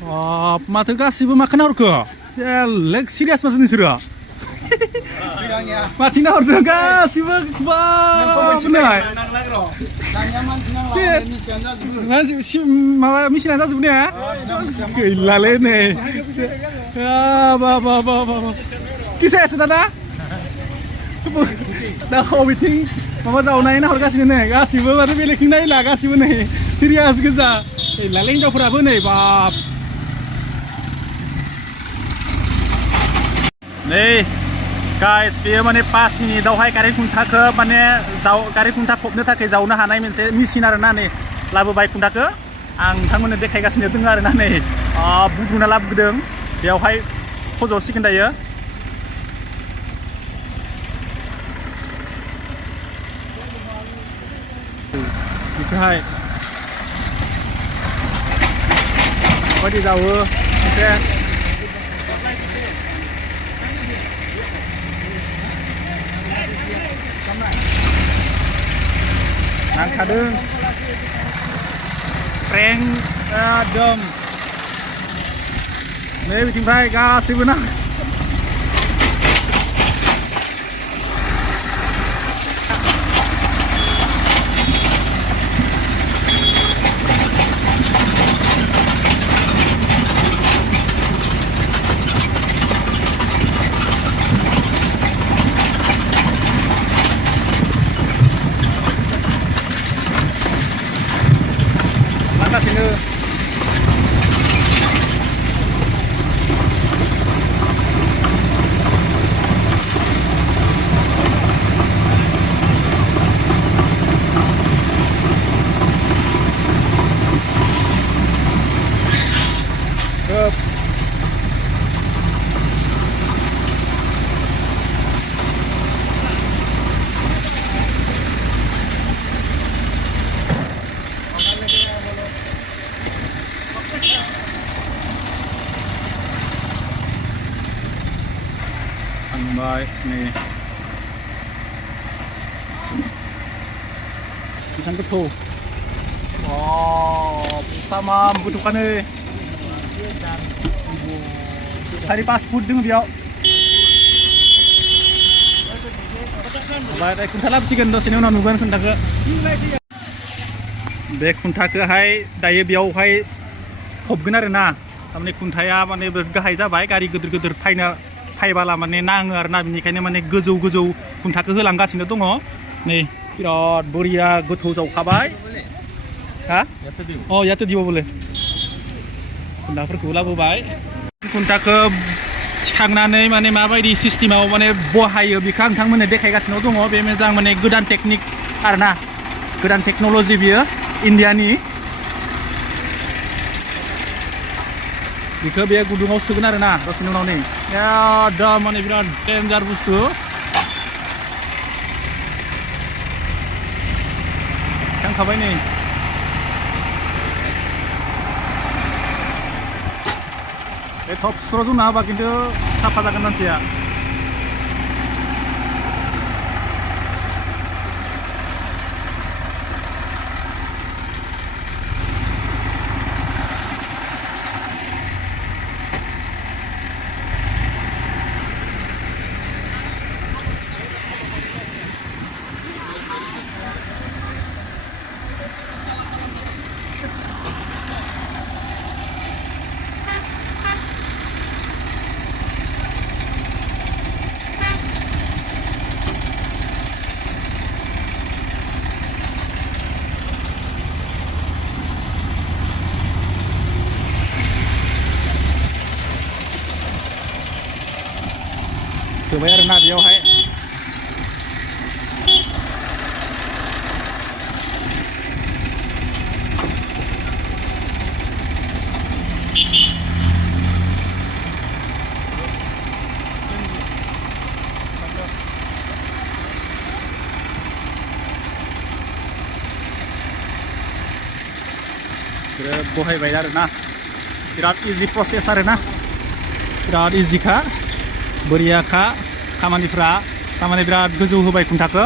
माथो गासिबो मा खोनाहरखो लेग सिरियास माथो नोंसोरो माथिना हरदों गासिबो माबा मेसिना जाजोबो ने गैलालै नै किसायासो दाना दा बिथिं माबा जावनाय नाहरगासिनो नै गासिबो माथो बेलेगथिं नायला गासिबो नै सिरियास गोजा गैलालै हिनजावफोराबो नै बाप नै गाइस बेयो माने 5 मिनिटावहाय गारि खुन्थाखौ माने गारि खुन्था फबनो थाखाय जावनो हानाय मोनसे मेसिन आरोना नै लाबोबाय खुन्थाखौ आं नोंथांमोननो देखायगासिनो दङ आरोना नै बुद्रुना लाबोदों बेयावहाय फज'सिगोन दायो बेखौहाय माबायदि जावो एसे नांखादों क्रें एकदम नै बिथिंनिफ्राय गासैबो नां लागासिनो थांबाय नै बेसेबां गोथौ तामाम गोथौखानो 4-5 फुट दङ बेयाव ओमफ्राय खुन्था लाबोसिगोन दसेनि उनाव नुगोन खुन्थाखौ बे खुन्थाखौहाय दायो बेयावहाय फबगोन आरोना थारमाने खुन्थाया माने गाहाय जाबाय गारि गिदिर गिदिर फायबाला माने नाङो आरोना बेनिखायनो माने गोजौ गोजौ खुन्थाखौ होलांगासिनो दङ नै बिराद बरिया गोथौ जावखाबाय हा याथ' दिबो बोले खुन्थाफोरखौ लाबोबाय खुन्थाखौ थिखांनानै माने माबायदि सिस्टेमाव माने बहायो बेखौ नोंथांमोननो देखायगासिनो दङ बे मोजां माने गोदान टेकनिक आरोना गोदान टेक्न'लजि बियो इन्डियानि बेखौ बे गुदुङाव सोगोन आरोना दसेनि उनाव नै एकदम माने बिराद डेन्जार बुस्थु थांखाबाय नै बे थब स्र' ज'ना होबा खिन्थु साफा जागोन मानसिया सोबाय आरोना बेयावहाय बहायबाय आरोना बिराद इजि प्रसेस आरोना बिराद इजिखा बोरियाखा खामानिफ्रा तारमाने बिराद गोजौ होबाय खुन्थाखौ